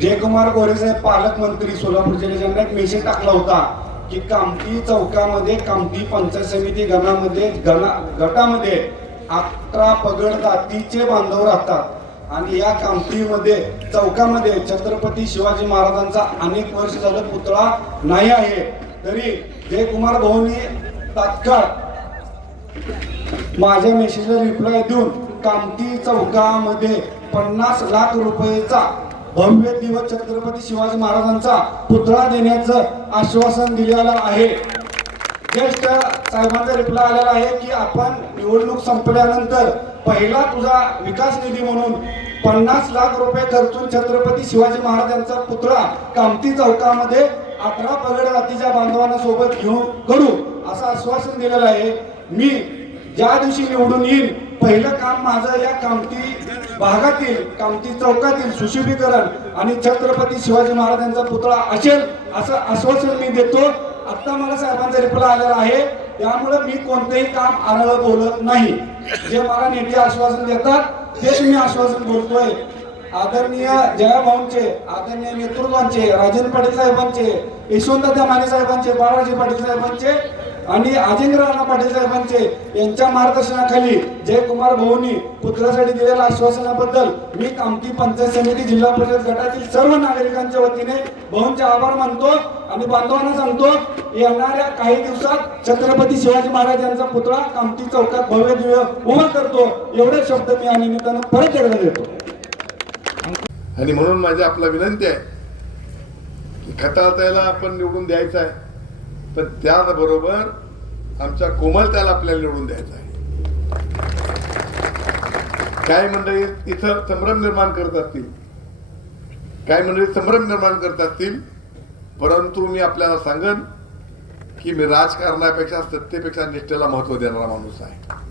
जयकुमार गोरे साहेब पालकमंत्री सोलापूर जिल्ह्यात एक मेसेज टाकला होता की कामठी चौकामध्ये कामठी पंचायत समिती गटामध्ये 11 पगड जातीचे बांधव राहतात आणि या कामठीमध्ये चौकामध्ये छत्रपती शिवाजी महाराजांचा अनेक वर्ष झालं पुतळा नाही आहे. तरी जयकुमार भाऊंनी तात्काळ माझ्या मेसेजला रिप्लाय देऊन कामठी चौकामध्ये 50 लाख रुपयाचा भव्य दिवस छत्रपती शिवाजी महाराजांचा पुतळा देण्याचं आश्वासन दिलेलं आहे. ज्येष्ठ साहेबांचा रिप्लाय आलेला आहे की आपण निवडणूक संपल्यानंतर पहिला तुझा विकास निधी म्हणून 50 लाख रुपये खर्चून छत्रपती शिवाजी महाराजांचा पुतळा कामठी चौकामध्ये 11 पगड जातीच्या बांधवांना सोबत घेऊन करू असं आश्वासन दिलेलं आहे. मी ज्या दिवशी निवडून येईल पहिलं काम माझं या कामठी भागातील कामठी चौकातील सुशोभीकरण आणि छत्रपती शिवाजी महाराजांचा पुतळा असेल असं आश्वासन मी देतो. आता मला साहेबांचा रिप्लाय आलेला आहे, त्यामुळे मी कोणतेही काम आरळ बोलत नाही. जे मला नेते आश्वासन देतात तेच मी आश्वासन बोलतोय. आदरणीय जयाभाऊंचे, आदरणीय नेतृत्वांचे, राजेंद्र पाटील साहेबांचे, यशवंत माने साहेबांचे, बाळाजी पाटील साहेबांचे आणि अजिंक्य राणा पाटील साहेबांचे यांच्या मार्गदर्शनाखाली जयकुमार भाऊंनी पुतळ्यासाठी दिलेल्या आश्वासनाबद्दल मी कामठी पंचायत समिती जिल्हा परिषद गटातील सर्व नागरिकांच्या वतीने भाऊंचे आभार मानतो आणि बांधवांना सांगतो येणाऱ्या काही दिवसात छत्रपती शिवाजी महाराज यांचा पुतळा कामठी चौकात भव्य दिव्य उभा करतो. एवढे शब्द मी या निमित्तानं परत एकदा देतो. आणि म्हणून माझी आपला विनंती आहे की खताळताईला आपण निवडून द्यायचं आहे, तर त्याबरोबर आमच्या कोमलताईला आपल्याला निवडून द्यायचं आहे. काय मंडळी इथं संभ्रम निर्माण करत असतील, काय मंडळी संभ्रम निर्माण करत असतील, परंतु मी आपल्याला सांगन की मी राजकारणापेक्षा सत्तेपेक्षा निष्ठेला महत्व देणारा माणूस आहे.